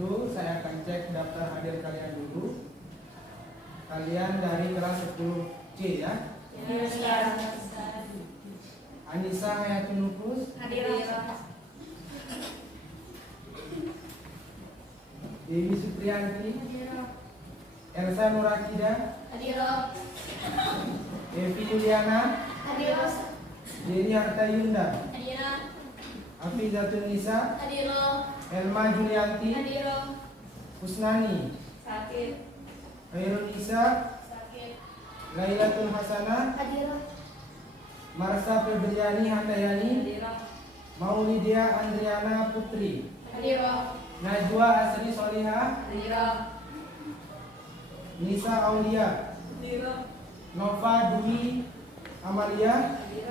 itu saya akan cek daftar hadir kalian dulu. Kalian dari kelas 10C ya? Ya. Anissa Hayatun Nufus, Hadir. Dewi Supriyanti, Elsa Nurakida, Hadir. Evi Juliana, Hadir. Deni Hartayunda, Hadir. Afizatun Nisa, Hadir. Elma Julianti, Hadir. Husnani, Sakit. Khairul Nisa, Sakit. Lailatul Hasanah, Hadir. Marsa Febriani Handayani, Hadir. Maulidia Andriana Putri, Hadir. Najwa Asri Solihah, Hadir. Nisa Aulia, Hadir. Nova Dwi Amalia, Hadir.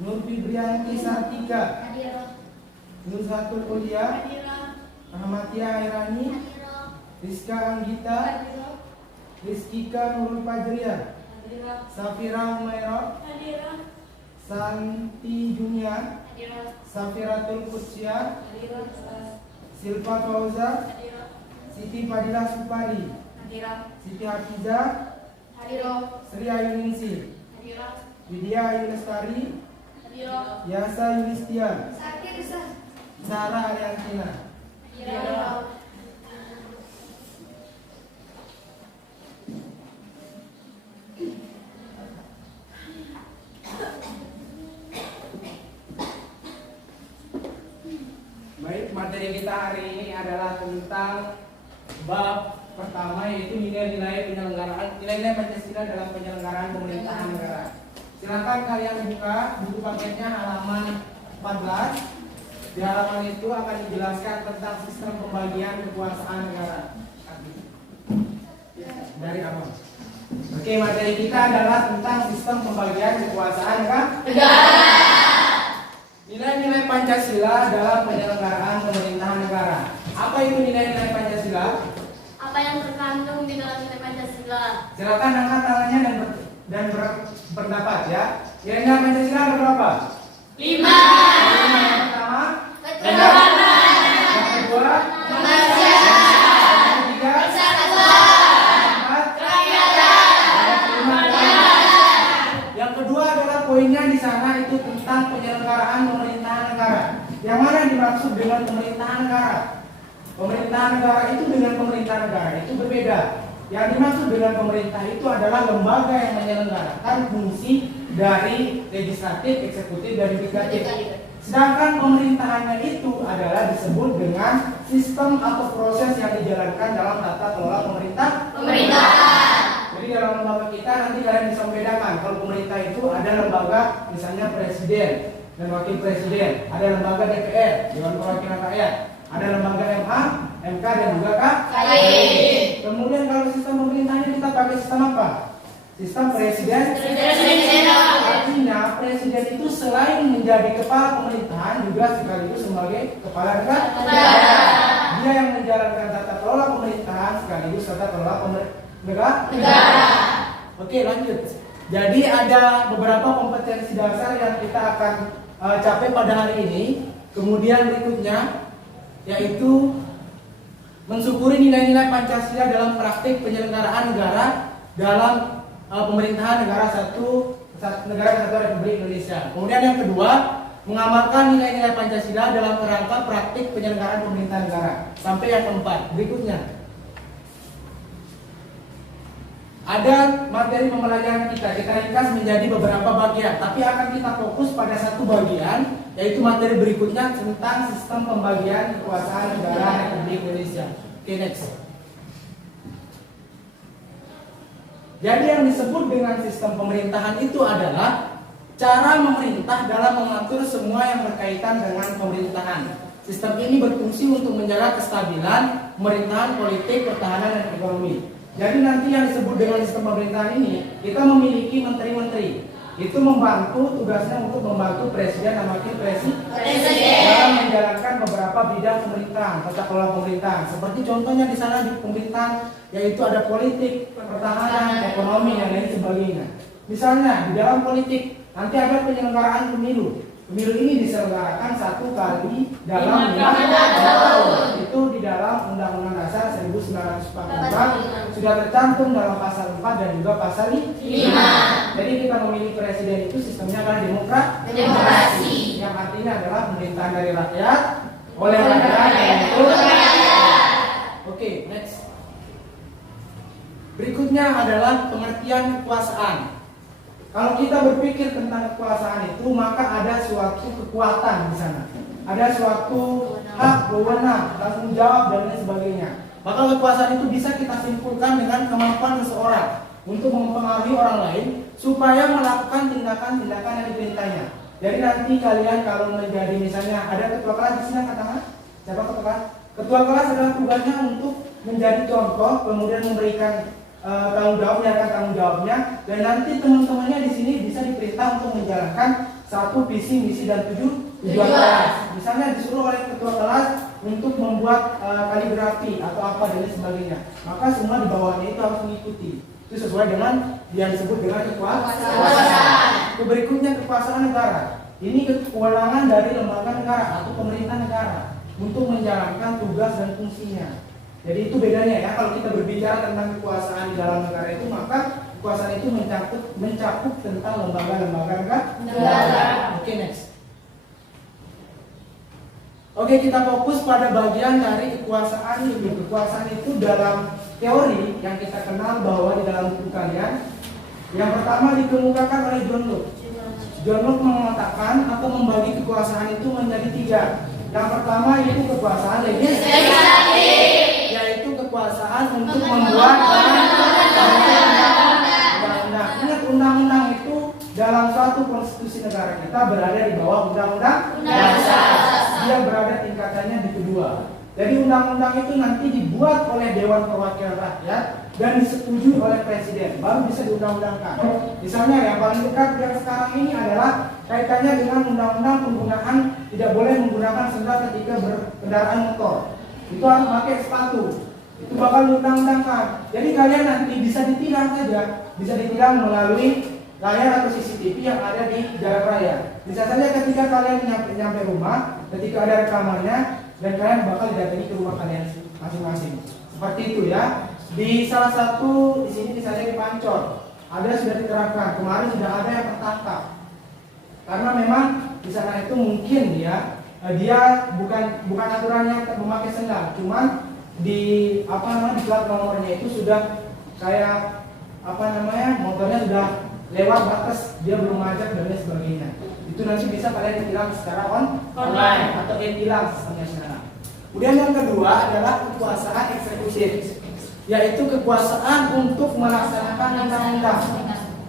Nur Fibrianti Sartika, Hadir. Nurzatul Ulia, Hadir. Rahmatia Airani, Hadir. Rizka Anggita, Hadir. Rizkika Nurul Fajriah, Hadir. Safira Umairah, Hadir. Santi Junia, Hadir. Safiratul Qudsiah, Hadir. Silva Fauza, Hadir. Siti Fadilah Supari, Hadir. Siti Hafizah, Hadir. Sri Ayuningsi, Hadir. Widya Ayu Lestari, Hadir. Yasa Yulistian, Sakit bisa. Sarah Ariantina. Hadir. Baik, materi kita hari ini adalah tentang bab pertama, yaitu nilai-nilai penyelenggaraan, nilai-nilai Pancasila dalam penyelenggaraan pemerintahan negara. Silakan kalian buka buku paketnya halaman 14. Di halaman itu akan dijelaskan tentang sistem pembagian kekuasaan negara. Dari awal. Oke, materi kita adalah tentang sistem pembagian kekuasaan negara. Nilai-nilai Pancasila dalam penyelenggaraan pemerintahan negara. Apa itu nilai-nilai Pancasila? Apa yang terkandung di dalam nilai Pancasila? Silakan angkat tangannya dan berpendapat ya. Nilai-nilai Pancasila ada berapa? 5. Yang pertama, Ketuhanan. yang kedua, Kemanusiaan. yang ketiga, Persatuan. keempat, Kerakyatan. yang kelima. Yang kedua adalah poinnya di sana itu tentang penyelenggaraan pemerintahan negara. Yang mana dimaksud dengan pemerintahan negara? Pemerintahan negara itu dengan pemerintahan negara itu berbeda. Yang dimaksud dengan pemerintah itu adalah lembaga yang menyelenggarakan fungsi dari legislatif, eksekutif, dan yudikatif. Sedangkan pemerintahannya itu adalah disebut dengan sistem atau proses yang dijalankan dalam tata kelola pemerintahan. Jadi dalam lembaga kita nanti kalian bisa membedakan. Kalau pemerintah itu ada lembaga misalnya presiden dan wakil presiden, ada lembaga DPR, Dewan Perwakilan Rakyat, ada lembaga MA, MK, dan juga KKI. Kemudian kalau sistem pemerintahnya kita pakai sistem apa? Sistem presiden. Artinya presiden itu selain menjadi kepala pemerintahan juga sekaligus sebagai kepala negara. Dia yang menjalankan tata kelola pemerintahan sekaligus tata kelola negara. Oke, lanjut. Jadi ada beberapa kompetensi dasar yang kita akan capai pada hari ini. Kemudian berikutnya yaitu mensyukuri nilai-nilai Pancasila dalam praktik penyelenggaraan negara dalam pemerintahan negara negara kesatuan Republik Indonesia. Kemudian yang kedua, mengamalkan nilai-nilai Pancasila dalam kerangka praktik penyelenggaraan pemerintahan negara. Sampai yang keempat, berikutnya. Ada materi pembelajaran kita ringkas menjadi beberapa bagian, tapi akan kita fokus pada satu bagian, yaitu materi berikutnya tentang sistem pembagian kekuasaan negara Republik Indonesia. Oke, next. Jadi yang disebut dengan sistem pemerintahan itu adalah cara memerintah dalam mengatur semua yang berkaitan dengan pemerintahan. Sistem ini berfungsi untuk menjaga kestabilan pemerintahan, politik, pertahanan, dan ekonomi. Jadi nanti yang disebut dengan sistem pemerintahan ini, kita memiliki menteri-menteri. Itu membantu, tugasnya untuk membantu presiden dan wakil presiden dalam menjalankan beberapa bidang pemerintahan, tata kelola pemerintahan. Seperti contohnya di sana di pemerintahan, yaitu ada politik, pertahanan, ekonomi, dan lain sebagainya. Misalnya di dalam politik nanti ada penyelenggaraan pemilu. Pemilu ini diselenggarakan 1 kali dalam 5 tahun. tahun. Itu di dalam Undang-Undang Dasar 1945 sudah tercantum dalam pasal 4 dan juga pasal 5. Jadi kita memilih presiden itu sistemnya adalah Demokrasi. yang artinya adalah pemerintahan dari rakyat, oleh rakyat, dan untuk rakyat. Oke, next. Berikutnya adalah pengertian kekuasaan. Kalau kita berpikir tentang kekuasaan itu, maka ada suatu kekuatan di sana. Ada suatu hak, wewenang, tanggung jawab, dan lain sebagainya. Maka kekuasaan itu bisa kita simpulkan dengan kemampuan seseorang untuk mempengaruhi orang lain supaya melakukan tindakan-tindakan yang diperintahnya. Jadi nanti kalian kalau menjadi misalnya ada ketua kelas di sini angkat tangan. Siapa ketua kelas? Ketua kelas adalah tugasnya untuk menjadi contoh, kemudian memberikan tanggung jawabnya, dan nanti teman-temannya di sini bisa diperintah untuk menjalankan satu visi, misi, dan tujuan kelas. Misalnya disuruh oleh ketua kelas untuk membuat kaligrafi atau apa dan lain sebagainya, maka semua di bawahnya itu harus mengikuti. Itu sesuai dengan yang disebut dengan kekuasaan. Berikutnya kekuasaan negara. Ini kewenangan dari lembaga negara atau pemerintah negara untuk menjalankan tugas dan fungsinya. Jadi itu bedanya ya, kalau kita berbicara tentang kekuasaan di dalam negara itu, maka kekuasaan itu mencakup tentang lembaga-lembaga negara. Oke, next. Oke, kita fokus pada bagian dari kekuasaan ini. Kekuasaan itu dalam teori yang kita kenal bahwa di dalam buku kalian, yang pertama dikemukakan oleh John Locke. John Locke mengatakan atau membagi kekuasaan itu menjadi 3. Yang pertama itu kekuasaan legislatif, yaitu kekuasaan untuk membuat undang-undang. Ingat, undang-undang itu dalam suatu konstitusi negara kita berada di bawah undang-undang dasar. Dia berada tingkatannya di kedua. Jadi undang-undang itu nanti dibuat oleh Dewan Perwakilan Rakyat dan disetujui oleh Presiden, baru bisa diundang-undangkan. Misalnya yang paling dekat yang sekarang ini adalah kaitannya dengan undang-undang penggunaan tidak boleh menggunakan sendal ketika berkendaraan motor. Itu harus pakai sepatu. Itu bakal diundang-undangkan. Jadi kalian nanti bisa ditilang saja, bisa ditilang melalui layar atau CCTV yang ada di jalan raya. Bisa saja ketika kalian nyampe rumah, ketika ada rekamannya, dan kalian bakal didatangi ke rumah kalian masing-masing. Seperti itu ya. Di salah satu di sini misalnya di Pancor, ada sudah diterapkan. Kemarin sudah ada yang tertangkap. Karena memang di sana itu mungkin dia bukan aturannya memakai sendal, cuman di di plat nomornya itu sudah kayak motornya sudah lewat batas, dia belum majak dan lain sebagainya. Itu nanti bisa kalian ditilang secara online atau e-tilang sistemnya sekarang. Kemudian yang kedua adalah kekuasaan eksekutif, yaitu kekuasaan untuk melaksanakan undang-undang,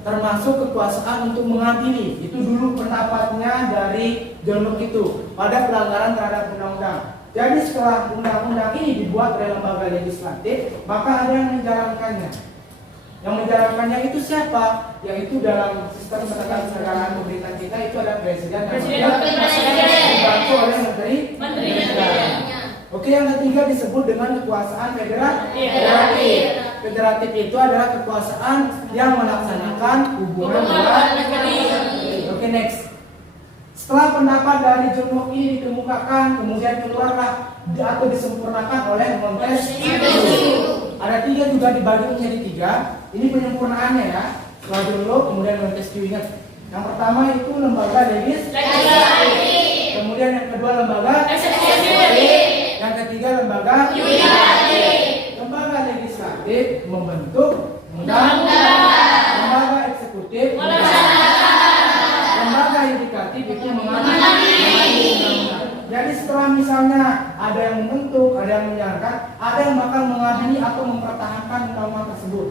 termasuk kekuasaan untuk mengadili. Itu dulu pendapatnya dari John Locke itu pada pelanggaran terhadap undang-undang. Jadi setelah undang-undang ini dibuat oleh lembaga legislatif, maka ada yang menjalankannya. Yang menjalankannya itu siapa? Yaitu dalam sistem ketatanegaraan pemerintah kita itu ada presiden dan dibantu oleh menteri negara. Oke, yang ketiga disebut dengan kekuasaan federatif. Federatif itu adalah kekuasaan yang melaksanakan hubungan luar negeri. Oke, next. Setelah pendapat dari John Locke ini dikemukakan, kemudian keluarlah atau disempurnakan oleh Montesquieu. Ada 3 juga dibagi menjadi 3. Ini penyempurnaannya ya. Setelah John Locke, kemudian Montesquieu. Ingat. Yang pertama itu lembaga legislatif. Kemudian yang kedua lembaga eksekutif. Yang ketiga lembaga yudikatif. Lembaga legislatif membentuk undang-undang. Lembaga eksekutif lembaga yudikatif itu mengadili undang-undang. Jadi setelah misalnya ada yang membentuk, ada yang menjalankan, ada yang bakal mengadili atau mempertahankan undang-undang tersebut.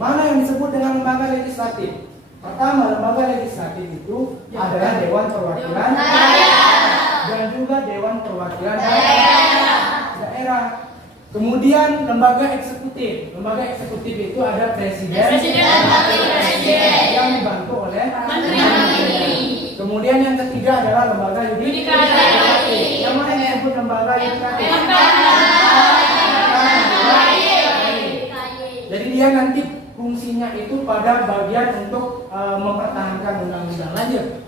Mana yang disebut dengan lembaga legislatif? Pertama, lembaga legislatif itu adalah Dewan Perwakilan dan juga Dewan Perwakilan Daerah. Kemudian lembaga eksekutif. Lembaga eksekutif itu ada presiden dan wakil presiden yang dibantu oleh menteri. Kemudian yang ketiga adalah lembaga yudikatif. Yang mana yang disebut lembaga yudikatif? Jadi dia nanti fungsinya itu pada bagian untuk mempertahankan undang-undang. Lanjut.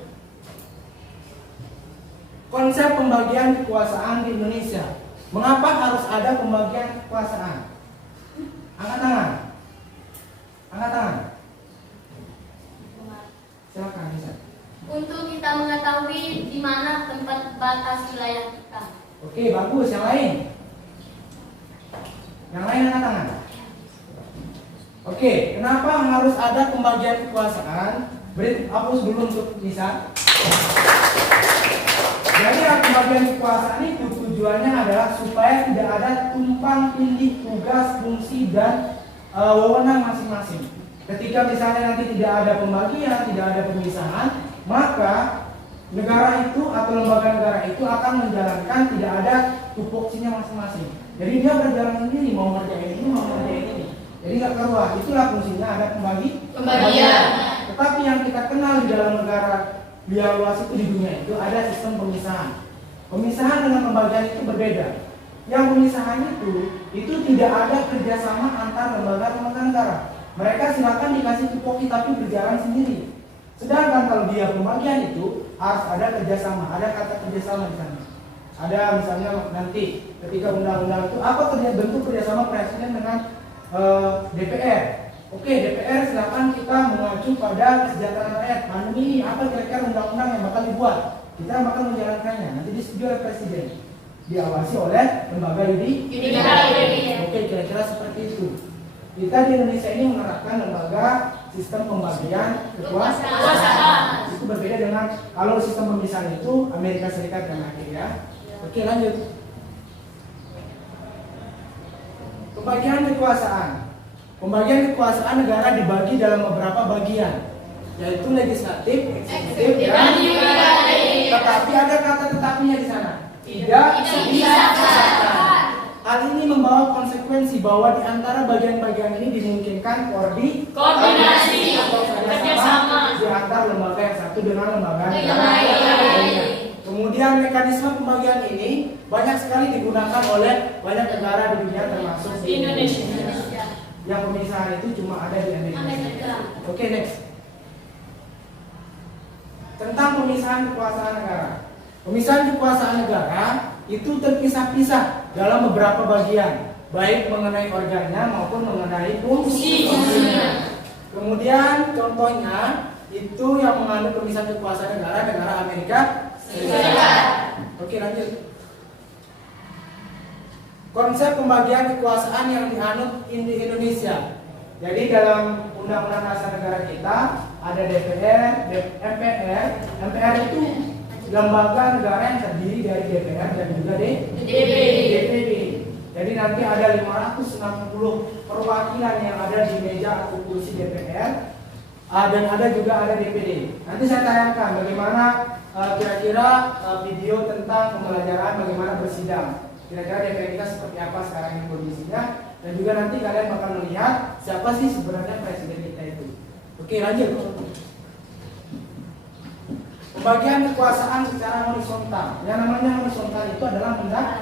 Konsep pembagian kekuasaan di Indonesia. Mengapa harus ada pembagian kekuasaan? Angkat tangan. Angkat tangan. Silakan bisa. Untuk kita mengetahui di mana tempat batas wilayah kita. Oke, bagus. Yang lain? Yang lain angkat tangan. Oke, kenapa harus ada pembagian kekuasaan? Beri hapus dulu untuk bisa. Jadi pembagian kekuasaan itu tujuannya adalah supaya tidak ada tumpang tindih tugas, fungsi, dan wewenang masing-masing. Ketika misalnya nanti tidak ada pembagian, tidak ada pemisahan, maka negara itu atau lembaga negara itu akan menjalankan tidak ada tupoksinya masing-masing. Jadi dia berjalan sendiri, mau ngerjain ini, mau ngerjain ini. Jadi nggak keluar. Itulah fungsinya ada pembagian. Tetapi yang kita kenal di dalam negara yang luas itu di dunia itu ada sistem pemisahan. Pemisahan dengan pembagian itu berbeda. Yang pemisahan itu tidak ada kerjasama antar lembaga negara. Mereka silakan dikasih tupoksi tapi berjalan sendiri. Sedangkan kalau dia pembagian itu harus ada kerjasama, ada kata kerjasama di sana. Ada misalnya nanti ketika undang-undang itu apa bentuk kerjasama presiden dengan DPR. Oke, DPR silakan kita mengacu pada kesejahteraan rakyat. Ini apa kira-kira undang-undang yang bakal dibuat? Kita bakal menjalankannya. Nanti disetujui oleh presiden, diawasi oleh lembaga yudikatif. Oke, kira-kira seperti itu. Kita di Indonesia ini menerapkan lembaga sistem pembagian kekuasaan. Itu berbeda dengan kalau sistem pemisahan itu Amerika Serikat dan akhir ya. Oke, lanjut. Pembagian kekuasaan. Pembagian kekuasaan negara dibagi dalam beberapa bagian, yaitu legislatif, eksekutif, dan yudikatif. Tetapi ada kata tetapinya di sana. Tidak bisa. Hal ini membawa konsekuensi bahwa di antara bagian-bagian ini dimungkinkan koordinasi atau kerjasama di antara lembaga yang satu dengan lembaga yang lain. Kemudian mekanisme pembagian ini banyak sekali digunakan oleh banyak negara di dunia termasuk di Indonesia. Yang pemisahan itu cuma ada di Amerika. Oke, next. Tentang pemisahan kekuasaan negara. Pemisahan kekuasaan negara itu terpisah-pisah dalam beberapa bagian, baik mengenai organnya maupun mengenai fungsinya. Kemudian contohnya itu yang menganut pemisahan kekuasaan negara Amerika Serikat. Oke, lanjut. Konsep pembagian kekuasaan yang dianut di Indonesia. Jadi dalam Undang-Undang Dasar Negara kita ada DPR, MPR. MPR itu lembaga negara yang terdiri dari DPR dan juga DPD. Jadi nanti ada 560 perwakilan yang ada di meja atau kursi DPR, dan ada juga ada DPD. Nanti saya tayangkan bagaimana kira-kira video tentang pembelajaran bagaimana bersidang. Kira-kira DPR kita seperti apa sekarang ini kondisinya, dan juga nanti kalian bakal melihat siapa sih sebenarnya presiden kita itu. Oke, lanjut. Pembagian kekuasaan secara horizontal. Yang namanya horizontal itu adalah mendatar.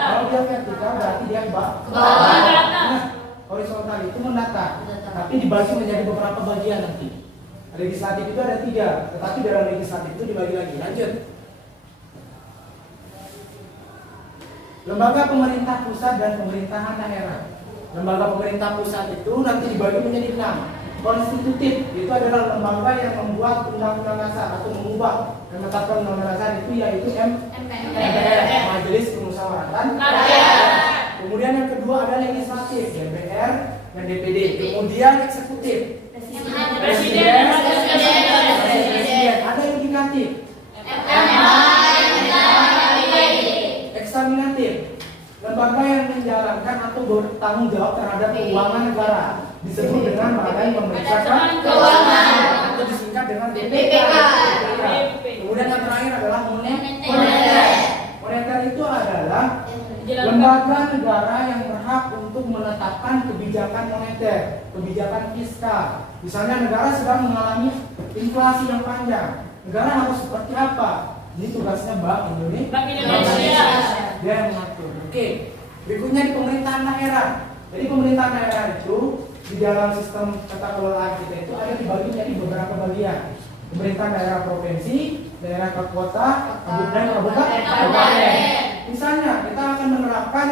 Kalau dia vertikal berarti dia ke bawah. Nah, horizontal itu mendatar. Tapi dibagi menjadi beberapa bagian nanti. Legislatif itu ada 3, tetapi dalam legislatif itu dibagi lagi. Lanjut. Lembaga pemerintah pusat dan pemerintahan daerah. Lembaga pemerintah pusat itu nanti dibagi menjadi 6. Konstitutif itu adalah lembaga yang membuat undang-undang dasar atau mengubah dan menetapkan undang-undang dasar itu yaitu MPR, Majelis Permusyawaratan Rakyat. Kemudian yang kedua ada legislatif, DPR dan DPD. Kemudian eksekutif, Presiden. Ada yudikatif, eksaminatif, lembaga yang menjalankan atau bertanggung jawab terhadap keuangan negara, disebut dengan Badan Pemeriksa Keuangan atau disingkat dengan BPK. Kemudian yang terakhir adalah moneter. Moneter itu adalah lembaga negara yang berhak untuk menetapkan kebijakan moneter, kebijakan fiskal. Misalnya negara sedang mengalami inflasi yang panjang, negara harus seperti apa? Ini tugasnya Bank Indonesia. Dia yang mengatur. Oke, berikutnya di pemerintahan daerah. Jadi pemerintahan daerah itu di dalam sistem tata kelola kita itu ada dibagi menjadi beberapa bagian. pemerintahan daerah provinsi, daerah ke kota, dan kabupaten. Misalnya kita akan menerapkan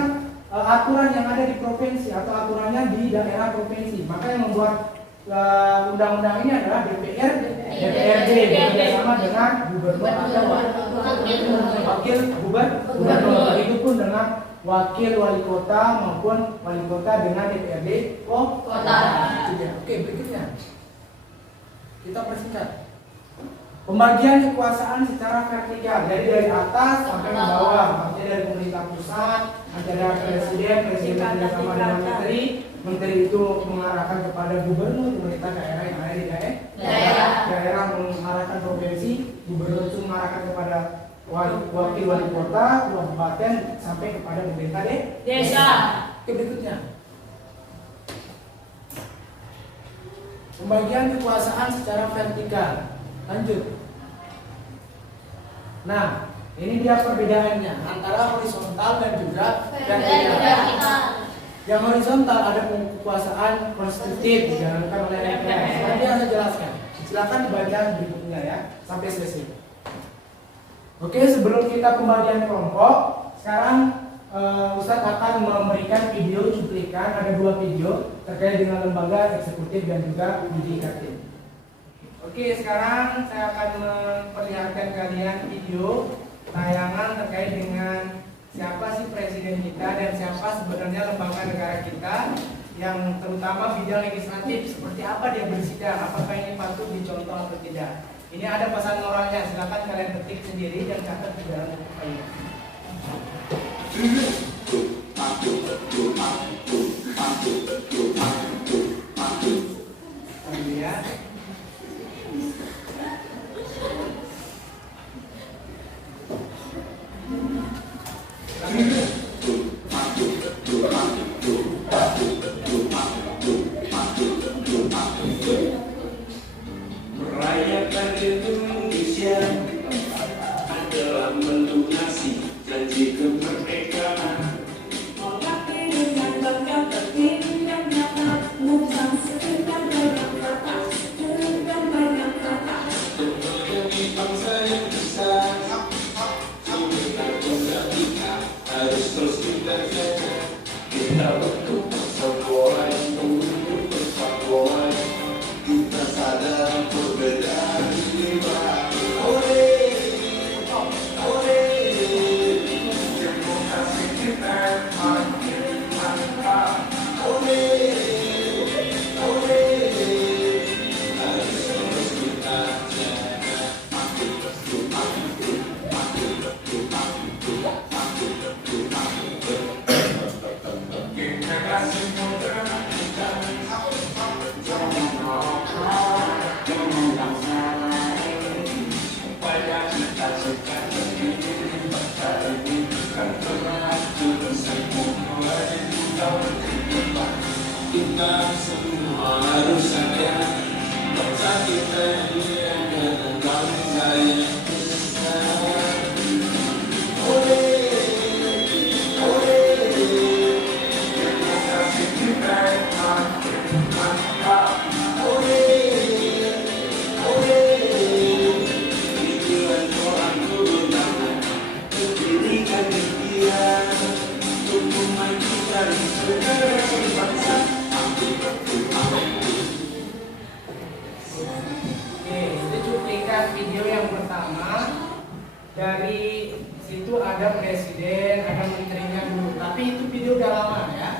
aturan yang ada di provinsi atau aturannya di daerah provinsi. Maka yang membuat undang-undang ini adalah DPRD bersama dengan gubernur atau wakil gubernur. Begitupun dengan wakil wali kota maupun wali kota dengan DPRD kota. Oke, berikutnya kita persingkat. Pembagian kekuasaan secara vertikal, jadi dari atas sampai ke bawah, maksudnya dari pemerintah pusat, antara presiden bersama dengan menteri itu mengarahkan kepada gubernur, pemerintah daerah yang ada di daerah mengarahkan provinsi, gubernur itu mengarahkan kepada wakil wali kota, kabupaten sampai kepada pemerintah desa. Oke, berikutnya. Pembagian kekuasaan secara vertikal. Lanjut. Nah, ini dia perbedaannya antara horizontal dan juga vertikal. Yang horizontal ada kekuasaan konstitutif dijalankan oleh MPR. Nanti saya jelaskan. Silakan dibaca berikutnya ya sampai selesai. Oke, sebelum kita pembagian kelompok, sekarang Ustadz akan memberikan video cuplikan. Ada 2 video terkait dengan lembaga eksekutif dan juga yudikatif. Oke, sekarang saya akan memperlihatkan kalian video tayangan terkait dengan siapa sih presiden kita dan siapa sebenarnya lembaga negara kita, yang terutama bidang legislatif seperti apa dia bersidang, apakah ini patut dicontoh atau tidak. Ini ada pesan moralnya, silakan kalian ketik sendiri dan catat di dalam buku kalian. Kemudian merayakan Indonesia adalah melunasi janji kemerdekaan. Mengabdi dengan bangga bertindak nyata, bukan sekedar banyak kata, dengan banyak kata. Untuk menjadi bangsa yang besar, kita harus terus kita jaga. Kita untuk persatuan, untuk persatuan. Kita sadar perbedaan jiwa. Oleh, demokrasi kita makin mantap. Oleh, harus terus kita jaga. Generasi muda kita upaya kita sekarang ini bangsa ini kan berhancur semua di tahun depan. Kita semua harus sadar bangsa kita ini adalah bangsa yang besar. Demokrasi kita makin mantap. Oke, itu cuplikan video yang pertama. Dari situ ada presiden, ada menterinya dulu. Tapi itu video udah lama ya.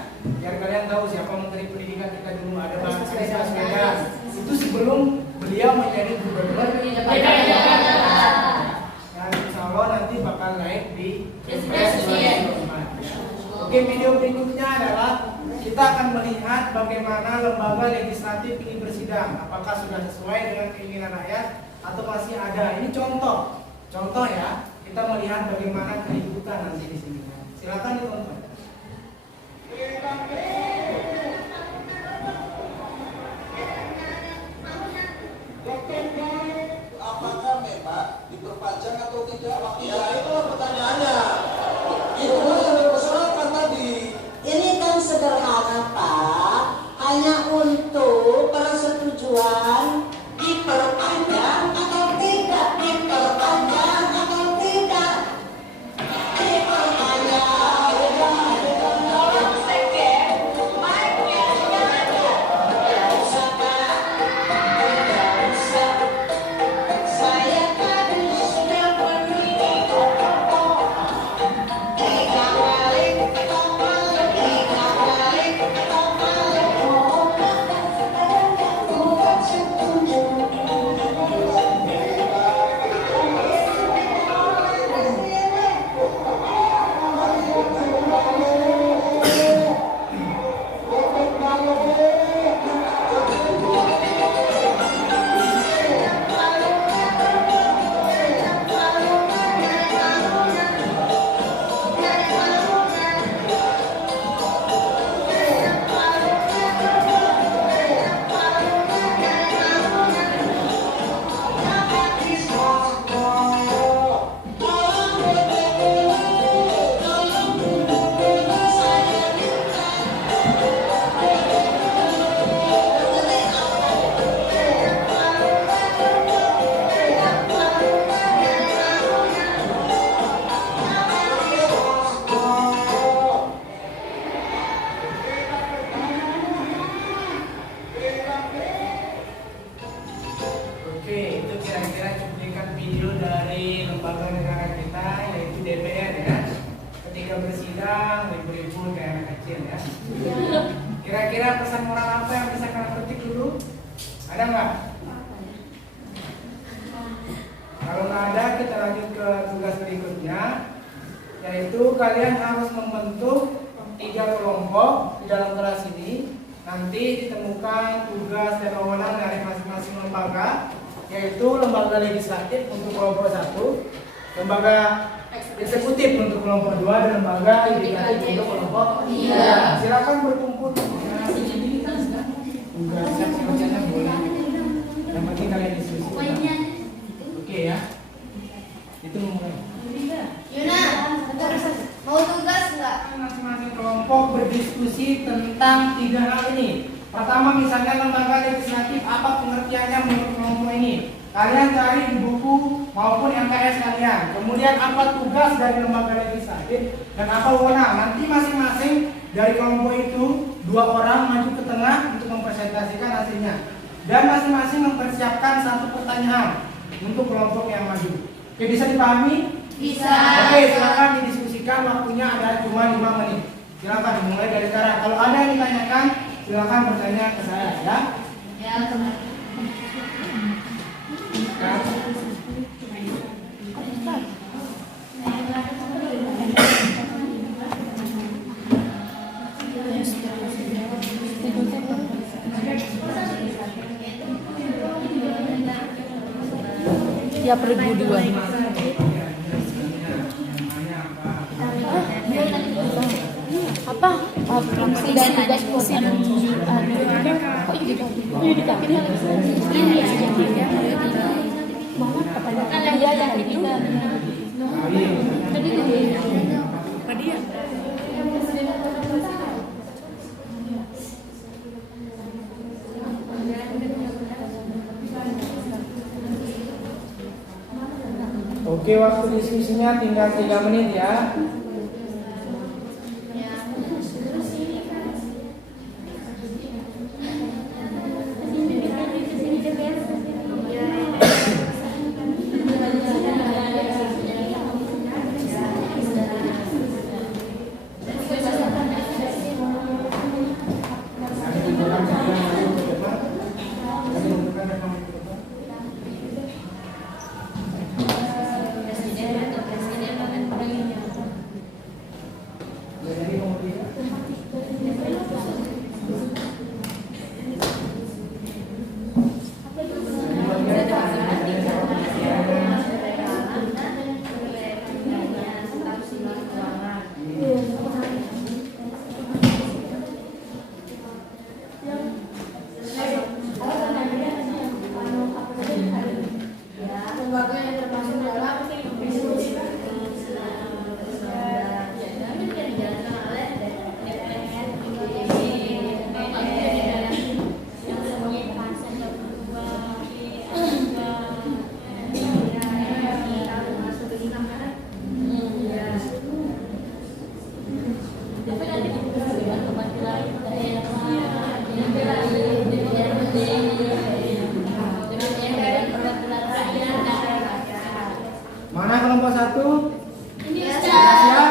Biar kalian tahu siapa menteri pendidikan kita dulu. Ada Anies Baswedan. Itu sebelum beliau menjadi gubernur. Dan insya Allah nanti bakal naik di presiden. Oke, video berikutnya adalah kita akan melihat bagaimana lembaga legislatif ini bersidang. Apakah sudah sesuai dengan keinginan rakyat atau masih ada. Ini contoh ya. Kita melihat bagaimana keributan nanti di sini. Silakan ditonton. Apakah memang diperpanjang atau tidak waktunya? Ya, itulah pertanyaannya. Itu yang dipersoalkan tadi. Ini kan sederhana, Pak. Hanya untuk persetujuan diperpanjang atau prinsip dari lembaga negara kita yaitu DPR ya. Ketika bersidang ribut-ribut kayak anak kecil ya. Kira-kira pesan moral apa yang bisa kalian petik dulu? Ada nggak? Kalau nggak ada, kita lanjut ke tugas berikutnya, yaitu kalian harus membentuk 3 kelompok di dalam kelas ini. Nanti ditemukan tugas dan wewenang dari masing-masing lembaga, yaitu lembaga legislatif untuk kelompok 1, lembaga eksekutif untuk kelompok 2, dan lembaga yudikatif untuk kelompok 3. Silakan berkumpul. Nah, ini tugasnya boleh. Yang penting kalian diskusi. Oke ya. Itu mulai. Yuna, mau tugas nggak? Masing-masing kelompok berdiskusi tentang 3 hal ini. Pertama, misalnya lembaga legislatif, apa pengertiannya menurut kelompok ini? Kalian cari di buku maupun MTS kalian. Kemudian apa tugas dari lembaga legislatif dan apa wewenang? Nanti masing-masing dari kelompok itu 2 orang maju ke tengah untuk mempresentasikan hasilnya. Dan masing-masing mempersiapkan 1 pertanyaan untuk kelompok yang maju. Oke, bisa dipahami? Bisa. Oke, silakan didiskusikan, waktunya ada cuma 5 menit. Silakan dimulai dari sekarang. Kalau ada yang ditanyakan, silakan bertanya ke saya ya. Ya, Ya perbuduan. Apa? Fungsi dan tugas fungsi dan kok yudikatif ini mohon kepada dia yang itu tadi dia Oke, waktu diskusinya tinggal 3 menit ya. Mana kelompok 1? Sudah siap?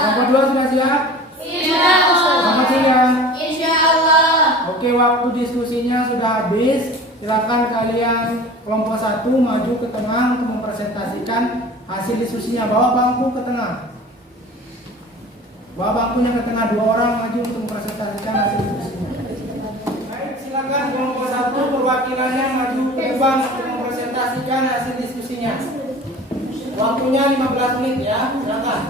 Kelompok 2 sudah siap? Kelompok 3? Oke, waktu diskusinya sudah habis. Silakan kalian kelompok 1 maju ke tengah untuk mempresentasikan hasil diskusinya. Bawa bangku ke tengah. Bawa bangkunya ke tengah, 2 orang maju untuk mempresentasikan hasil diskusinya. Baik, silakan kelompok 1 perwakilannya maju ke depan untuk mempresentasikan hasil diskusinya. Waktunya 15 menit ya, silakan.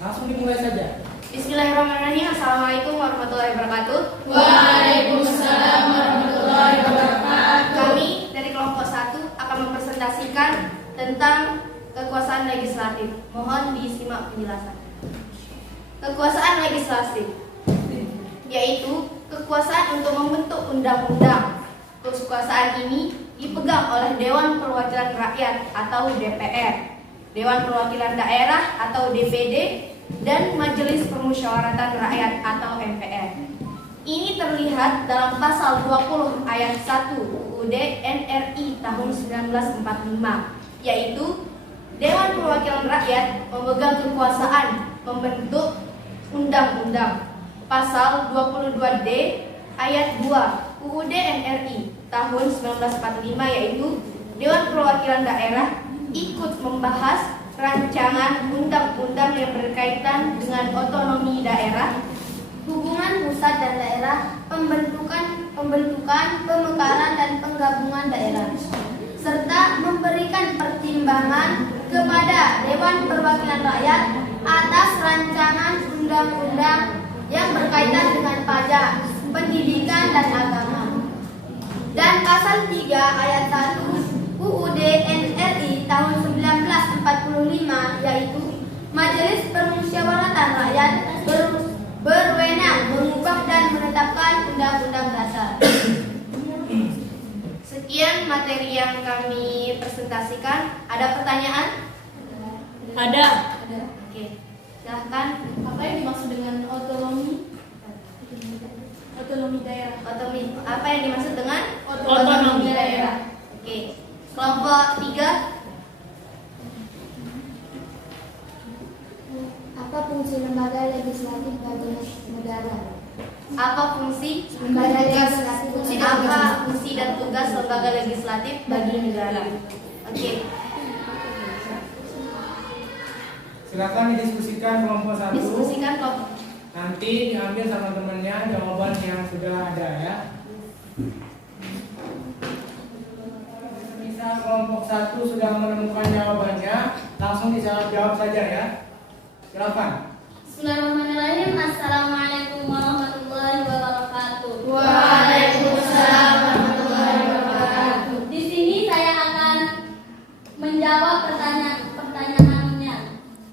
Langsung dimulai saja. Bismillahirrahmanirrahim. Assalamualaikum warahmatullahi wabarakatuh. Waalaikumsalam warahmatullahi wabarakatuh. Kami dari kelompok 1 akan mempresentasikan tentang kekuasaan legislatif. Mohon disimak penjelasan. Kekuasaan legislatif yaitu kekuasaan untuk membentuk undang-undang. Kekuasaan ini dipegang oleh Dewan Perwakilan Rakyat atau DPR, Dewan Perwakilan Daerah atau DPD, dan Majelis Permusyawaratan Rakyat atau MPR. Ini terlihat dalam pasal 20 ayat 1 UUD NRI tahun 1945, yaitu Dewan Perwakilan Rakyat memegang kekuasaan membentuk undang-undang. Pasal 22D ayat 2 UUD NRI tahun 1945, yaitu Dewan Perwakilan Daerah ikut membahas rancangan undang-undang yang berkaitan dengan otonomi daerah, hubungan pusat dan daerah, pembentukan, pemekaran dan penggabungan daerah, serta memberikan pertimbangan kepada Dewan Perwakilan Rakyat atas rancangan undang-undang yang berkaitan dengan pajak, pendidikan dan agama. Dan pasal 3 ayat 1 UUD NRI tahun 1945, yaitu Majelis Permusyawaratan Rakyat berwenang mengubah dan menetapkan undang-undang dasar. Sekian materi yang kami presentasikan. Ada pertanyaan? Ada. Oke, silahkan. Apa yang dimaksud dengan otonomi? Otonomi daerah. Apa yang dimaksud dengan Otonomi daerah. Oke, kelompok 3. Apa fungsi lembaga legislatif bagi negara? Apa fungsi Lembaga legislatif. apa fungsi dan tugas lembaga legislatif bagi negara? Oke, Silakan didiskusikan kelompok 1. diskusikan kelompok. Nanti diambil sama temannya jawaban yang sudah ada ya. Bisa kelompok 1 sudah menemukan jawabannya, langsung dijawab saja ya. Silakan. Bismillahirrahmanirrahim. Assalamualaikum warahmatullahi wabarakatuh. Waalaikumsalam warahmatullahi wabarakatuh. Di sini saya akan menjawab pertanyaannya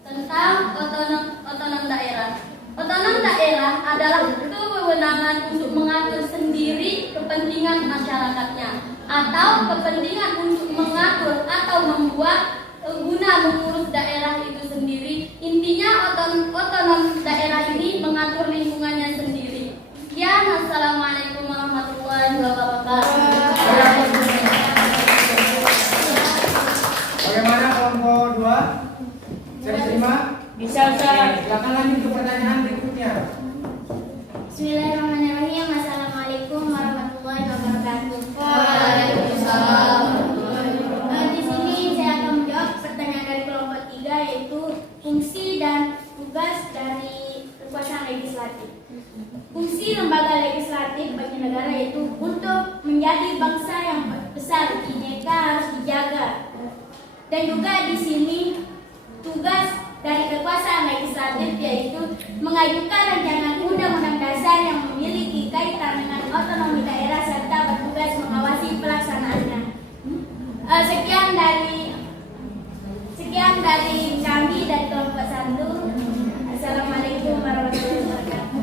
tentang otonom daerah. Otonom daerah adalah kewenangan untuk mengatur sendiri kepentingan masyarakatnya atau kepentingan untuk mengatur atau membuat guna mengurus daerah itu sendiri. Intinya otonom daerah ini mengatur lingkungannya sendiri. Sekian, assalamualaikum warahmatullahi wabarakatuh. Bagaimana kelompok 2? Saya terima. Bisa, Ustaz. Silakan lanjut ke pertanyaan berikutnya. Bismillahirrahmanirrahim. Assalamualaikum warahmatullahi wabarakatuh. Waalaikumsalam. Di sini saya akan menjawab pertanyaan dari kelompok 3, yaitu fungsi dan tugas dari kekuasaan legislatif. Fungsi lembaga legislatif bagi negara yaitu untuk menjadi bangsa yang besar, INEK harus dijaga. Dan juga di sini tugas dari kekuasaan legislatif yaitu mengajukan rancangan undang-undang dasar yang memiliki kaitan dengan otonomi daerah serta bertugas mengawasi pelaksanaannya. Sekian dari kami dari kelompok 1. Assalamualaikum warahmatullahi wabarakatuh.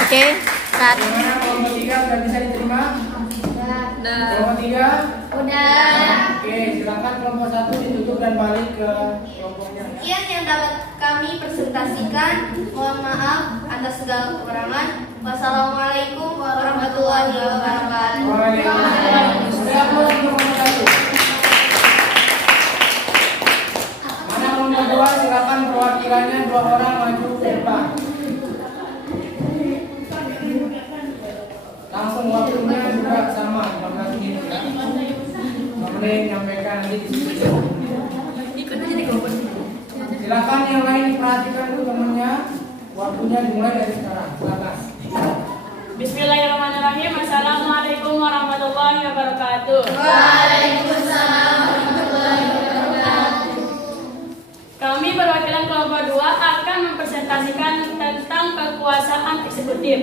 Oke, Ustaz. Bagaimana kelompok 3 sudah bisa diterima? Kelompok 3? Udah. Oke, silakan kelompok 1 ditutup dan balik ke kelompoknya. Sekian yang dapat kami presentasikan. Mohon maaf atas segala kekurangan. Wassalamualaikum warahmatullahi wabarakatuh. Waalaikumsalam. Sudah mulai kelompok 1. Mana kelompok 2? Silakan perwakilannya 2 orang maju ke depan. Langsung waktunya juga sama 15 menit. Boleh menyampaikan nanti diskusi. Silakan yang lain diperhatikan dulu temannya. Waktunya dimulai dari sekarang. Silakan. Bismillahirrahmanirrahim. Assalamualaikum warahmatullahi wabarakatuh. Waalaikumsalam warahmatullahi wabarakatuh. Kami perwakilan kelompok 2 akan mempresentasikan tentang kekuasaan eksekutif.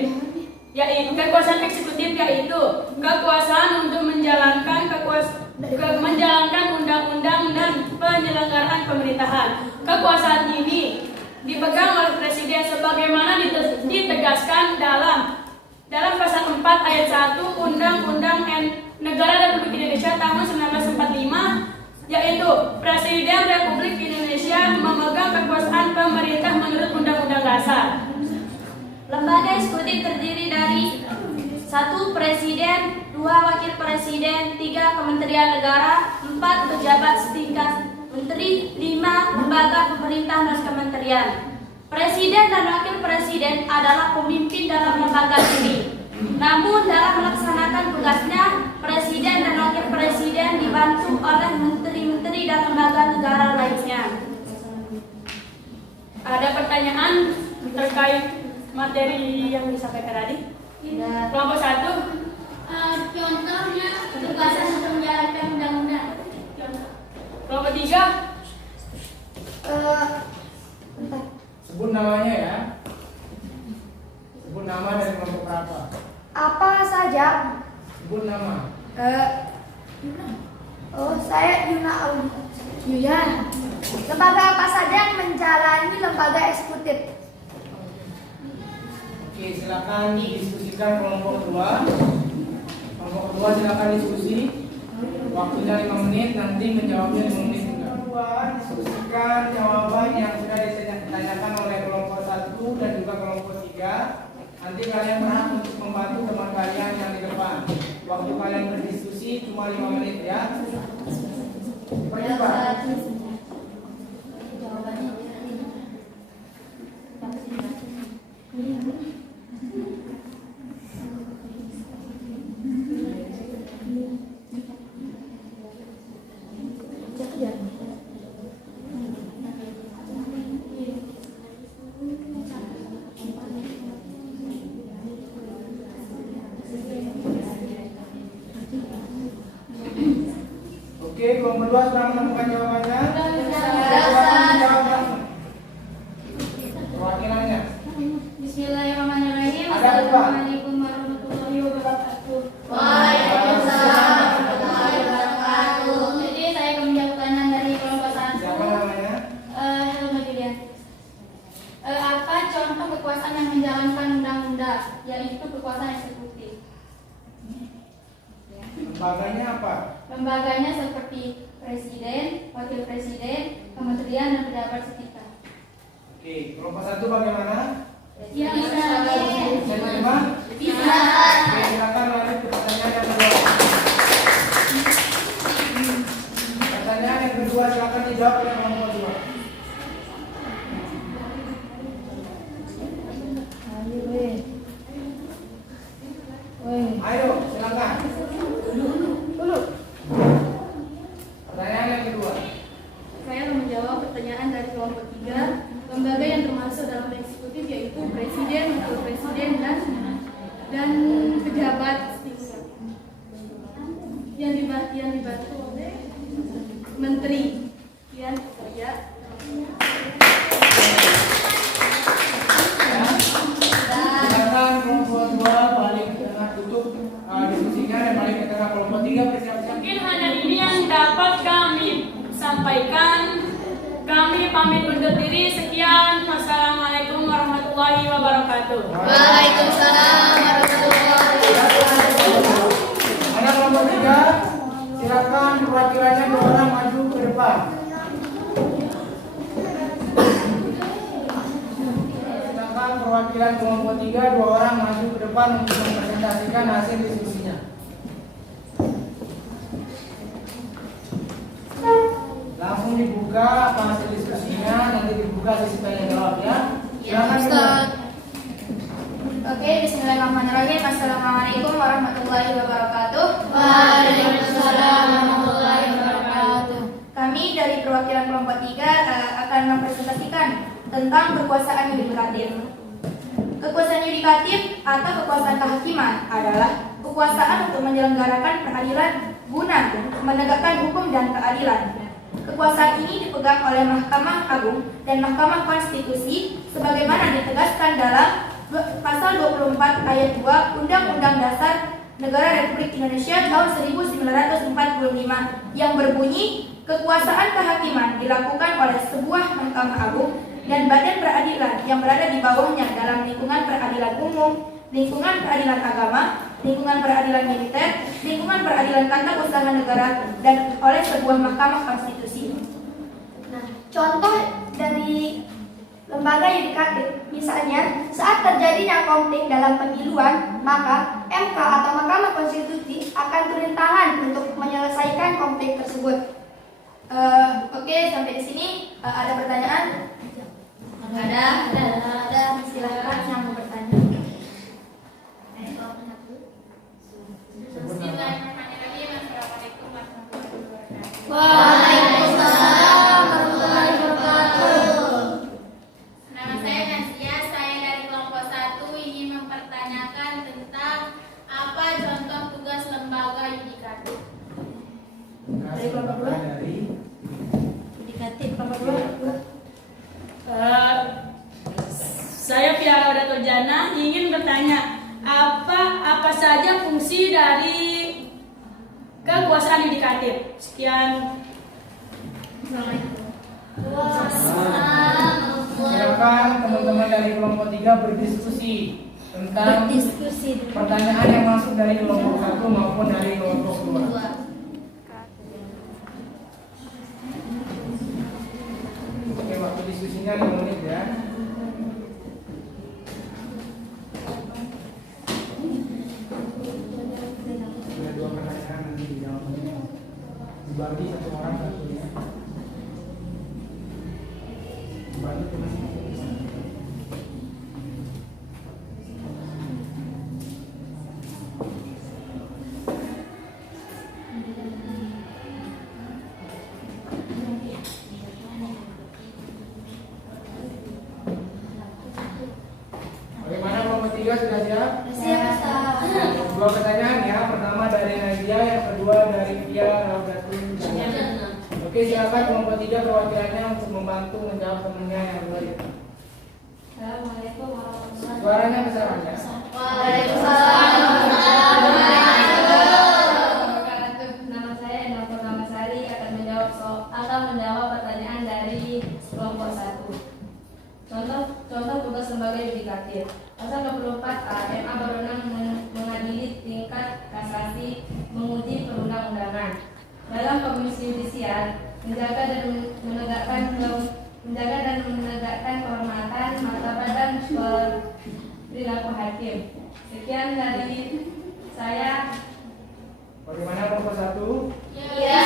Kekuasaan eksekutif yaitu kekuasaan untuk menjalankan undang-undang dan penyelenggaraan pemerintahan. Kekuasaan ini dipegang oleh Presiden sebagaimana ditegaskan dalam pasal 4 ayat 1 Undang-Undang Negara Republik Indonesia tahun 1945, yaitu Presiden Republik Indonesia memegang kekuasaan pemerintah menurut Undang-Undang Dasar. eksekutif terdiri dari 1 presiden, 2 wakil presiden, 3 kementerian negara, 4 pejabat setingkat menteri, 5 lembaga pemerintah dan kementerian. Presiden dan wakil presiden adalah pemimpin dalam lembaga ini. Namun dalam melaksanakan tugasnya, presiden dan wakil presiden dibantu oleh menteri-menteri dan lembaga negara lainnya. Ada pertanyaan terkait materi yang disampaikan tadi? Kelompok 1. Contohnya tugasan untuk menjalankan undang-undang. Kelompok 3. Sebut namanya ya. Sebut nama dari kelompok berapa? Apa saja? Sebut nama. Saya Yuna Audi. Yuyan. Lembaga apa saja yang menjalani lembaga eksekutif? Oke, silakan didiskusikan kelompok 2. Kelompok 2 silakan diskusi. Waktunya 5 menit, nanti menjawabnya 5 menit juga. Diskusikan jawaban yang sudah ditanyakan oleh kelompok 1 dan juga kelompok 3. Nanti kalian berhak untuk membantu teman kalian yang di depan. Waktu kalian berdiskusi cuma 5 menit ya. Cepat. Oke, kelompok 2 sudah menemukan jawabannya? Perwakilannya. Bismillahirrahmanirrahim. Ada apa? Assalamualaikum warahmatullahi wabarakatuh. Waalaikumsalam warahmatullahi wabarakatuh. Jadi saya akan menjawab pertanyaan dari kelompok 1. Siapa namanya? Helma Julian. Apa contoh kekuasaan yang menjalankan undang-undang, yaitu kekuasaan eksekutif? Lembaganya apa? Lembaganya seperti presiden, wakil presiden, kementerian, dan pejabat setingkat. Oke, kelompok 1 bagaimana? Ya, bisa. Bisa terima? Bisa. Oke, silakan lanjut ke pertanyaan yang kedua. Pertanyaan yang kedua silakan dijawab oleh kelompok 2. Ayo, silakan. Pertanyaan yang kedua. Saya akan menjawab pertanyaan dari kelompok 3. Lembaga yang termasuk dalam eksekutif yaitu presiden, wakil presiden, dan pejabat setingkat. Yang dibantu oleh menteri yang bekerja. Silakan kelompok 2 balik ke tengah, tutup diskusinya dan balik ke tengah. Kelompok 3 bersiap-siap. Mungkin hanya ini yang dapat kami sampaikan. Kami pamit undur diri. Sekian. Wassalamualaikum warahmatullahi wabarakatuh. Waalaikumsalam warahmatullahi wabarakatuh. Mana kelompok 3? Silakan perwakilannya 2 orang maju ke depan. Silakan perwakilan kelompok 3 2 orang maju ke depan untuk mempresentasikan hasil diskusinya. Langsung dibuka hasil diskusinya, nanti dibuka sesi tanya jawab ya. Silakan Ustaz. Oke, bismillahirrahmanirrahim. Assalamualaikum warahmatullahi wabarakatuh. Waalaikumsalam warahmatullahi wabarakatuh. Kami dari perwakilan kelompok 3 akan mempresentasikan tentang kekuasaan yudikatif. Kekuasaan yudikatif atau kekuasaan kehakiman adalah kekuasaan untuk menyelenggarakan peradilan guna menegakkan hukum dan keadilan. Kekuasaan ini dipegang oleh Mahkamah Agung dan Mahkamah Konstitusi sebagaimana ditegaskan dalam Pasal 24 Ayat 2 Undang-Undang Dasar Negara Republik Indonesia tahun 1945 yang berbunyi, kekuasaan kehakiman dilakukan oleh sebuah Mahkamah Agung dan badan peradilan yang berada di bawahnya dalam lingkungan peradilan umum, lingkungan peradilan agama, lingkungan peradilan militer, lingkungan peradilan tata usaha negara, dan oleh sebuah Mahkamah Konstitusi. Nah, contoh dari lembaga lembaga yudikatif. Misalnya, saat terjadinya konflik dalam pemiluan, maka MK atau Mahkamah Konstitusi akan turun tangan untuk menyelesaikan konflik tersebut. Oke, sampai di sini ada pertanyaan? Ada. Silakan yang mau bertanya. Waalaikumsalam warahmatullahi wabarakatuh. Nama saya Nasia, saya dari kelompok 1 ingin mempertanyakan tentang apa contoh tugas lembaga yudikatif. Dari kelompok dua. Dari Yudikatif kelompok 2. Saya Piara Dato Jana ingin bertanya apa saja fungsi dari kekuasaan yudikatif. Sekian. Silakan teman-teman dari kelompok 3 berdiskusi tentang pertanyaan yang masuk dari kelompok 1 maupun dari kelompok 2. Oke, waktu diskusinya 5 menit ya. Ada 2 pertanyaan nanti dijawab. Dibagi satu orang satu ya. Dibagi cuma satu. Bagaimana kelompok 3 sudah siap? Siap, Ustaz. 2 pertanyaan ya. Pertama dari Nadia, yang kedua dari Pia Raudatun. Oke, silakan kelompok 3 perwakilannya untuk membantu menjawab temannya yang luar itu. Assalamualaikum warahmatullahi wabarakatuh. Suaranya besar ya. Waalaikumsalam warahmatullahi wabarakatuh. Nama saya Enda Purnama Sari akan menjawab pertanyaan dari kelompok 1. Contoh tugas lembaga yudikatif. Pasal 24 MA berwenang mengadili tingkat kasasi, menguji perundang-undangan. Dalam komisi yudisial, menjaga dan menegakkan kehormatan, martabat dan perilaku hakim. Sekian dari saya. Bagaimana kelompok 1? Ya.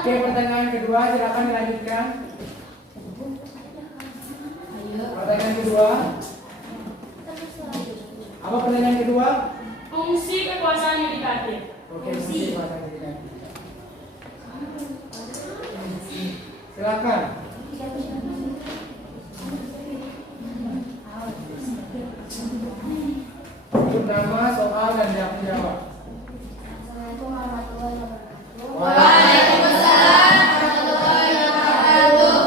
Oke, pertanyaan kedua silakan dilanjutkan. Pertanyaan kedua. Apa pertanyaan kedua? Fungsi kekuasaan yudikatif. Oke, fungsi kekuasaan yudikatif. Silakan. Sebut nama, soal dan jawab. Assalamualaikum warahmatullahi wabarakatuh. Waalaikumsalam warahmatullahi wabarakatuh.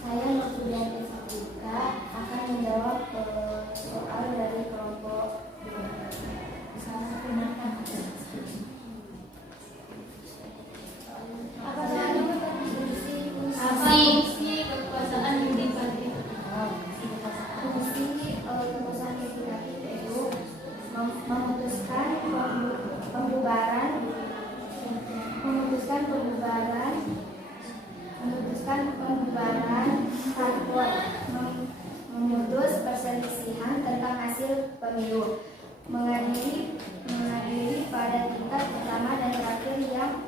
Saya Nursulianti Saputra akan menjawab soal dari kelompok 2. Apa fungsi kekuasaan yudikatif? Fungsi kekuasaan yudikatif itu memutuskan pembubaran parpol, memutus perselisihan tentang hasil pemilu, mengadili pada tingkat pertama dan terakhir yang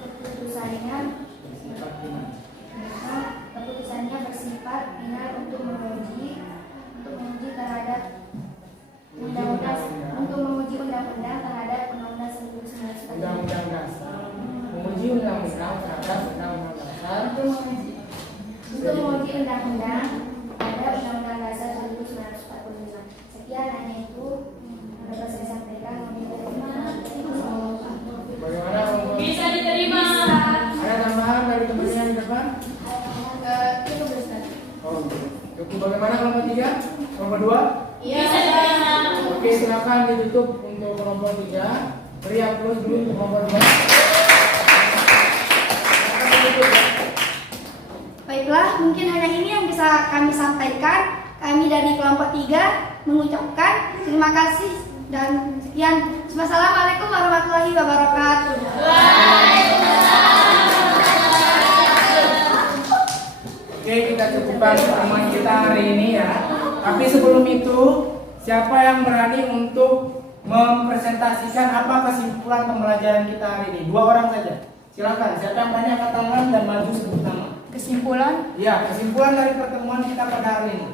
keputusannya bersifat final untuk menguji terhadap undang-undang terhadap undang-undang 1945. Undang-undang dasar. Menguji undang-undang terhadap undang-undang dasar. Untuk menguji undang-undang terhadap undang-undang dasar 1945. Sekian hanya itu dapat saya sampaikan. Bagaimana kelompok? Bisa diterima. Ada tambahan dari teman-teman di depan? Itu Ustaz. Oh, cukup. Bagaimana kelompok 3? Kelompok 2? Bisa diterima. Oke, silakan ditutup untuk kelompok 3. Beri aplaus dulu untuk kelompok 2. Baiklah, mungkin hanya ini yang bisa kami sampaikan. Kami dari kelompok 3 mengucapkan terima kasih dan sekian. Wassalamualaikum warahmatullahi wabarakatuh. Waalaikumsalam. depan pertemuan kita hari ini ya. Tapi sebelum itu, siapa yang berani untuk mempresentasikan apa kesimpulan pembelajaran kita hari ini? 2 orang saja. Silakan. Siapa yang berani angkat tangan dan maju sebut nama. Kesimpulan? Ya, kesimpulan dari pertemuan kita pada hari ini.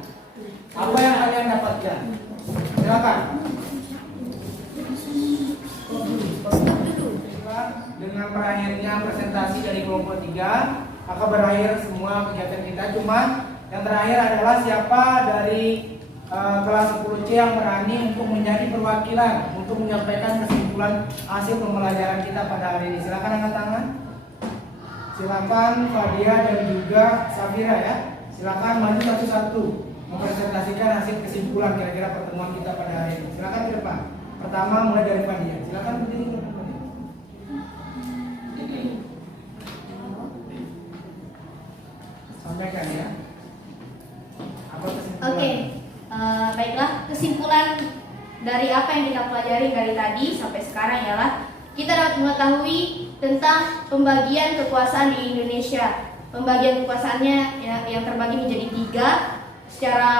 Apa yang kalian dapatkan? Silakan. Dengan berakhirnya presentasi dari kelompok 3, maka berakhir semua kegiatan kita. Cuma yang terakhir adalah siapa dari kelas 10C yang berani untuk menjadi perwakilan untuk menyampaikan kesimpulan hasil pembelajaran kita pada hari ini. Silakan angkat tangan. Silakan Fadia dan juga Safira ya. Silakan maju satu-satu mempresentasikan hasil kesimpulan kira-kira pertemuan kita pada hari ini. Silakan ke depan. Pertama mulai dari Fadia. Silakan berdiri ke depan. Sampaikan ya. Apa kesimpulan? Oke, baiklah, kesimpulan dari apa yang kita pelajari dari tadi sampai sekarang ialah kita dapat mengetahui tentang pembagian kekuasaan di Indonesia. Pembagian kekuasaannya yang terbagi menjadi 3 secara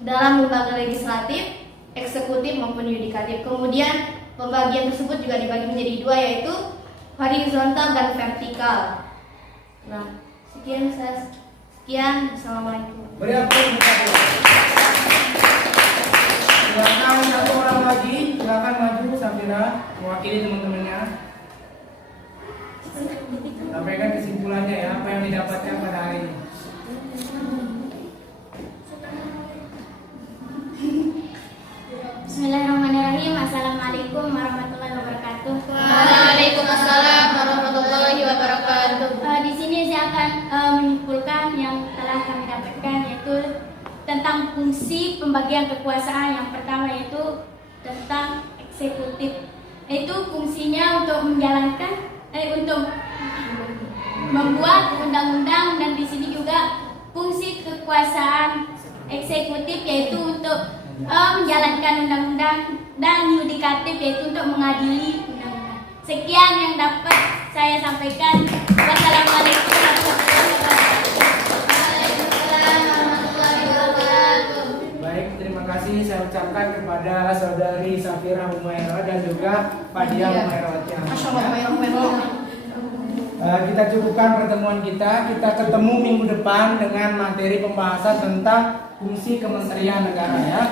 dalam lembaga legislatif, eksekutif maupun yudikatif. Kemudian pembagian tersebut juga dibagi menjadi 2, yaitu horizontal dan vertikal. Nah, sekian. Assalamualaikum. Beri aplaus untuk Fadia. Silakan satu orang lagi, silakan maju Safira mewakili teman-temannya. Sampaikan kesimpulannya ya, apa yang didapatkan pada hari ini. Bismillahirrahmanirrahim. Assalamualaikum warahmatullahi wabarakatuh. Waalaikumsalam warahmatullahi wabarakatuh. Di sini saya akan menyimpulkan yang telah kami dapatkan, yaitu tentang fungsi pembagian kekuasaan. Yang pertama yaitu tentang eksekutif, yaitu fungsinya untuk menjalankan, untuk membuat undang-undang, dan di sini juga fungsi kekuasaan eksekutif yaitu untuk menjalankan undang-undang, dan yudikatif yaitu untuk mengadili undang-undang. Sekian yang dapat saya sampaikan. Wassalamualaikum warahmatullahi wabarakatuh. Baik, terima kasih saya ucapkan kepada saudari Safira Humaira dan juga Fadia Humairawati. Kita cukupkan pertemuan kita. Kita ketemu minggu depan dengan materi pembahasan tentang fungsi Kementerian Negara ya.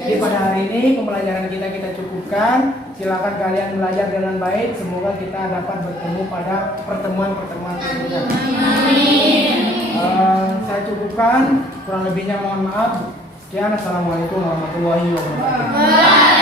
Jadi pada hari ini pembelajaran kita cukupkan. Silakan kalian belajar dengan baik. Semoga kita dapat bertemu pada pertemuan-pertemuan berikutnya. Saya cukupkan. Kurang lebihnya mohon maaf. Sekian. Assalamualaikum warahmatullahi wabarakatuh.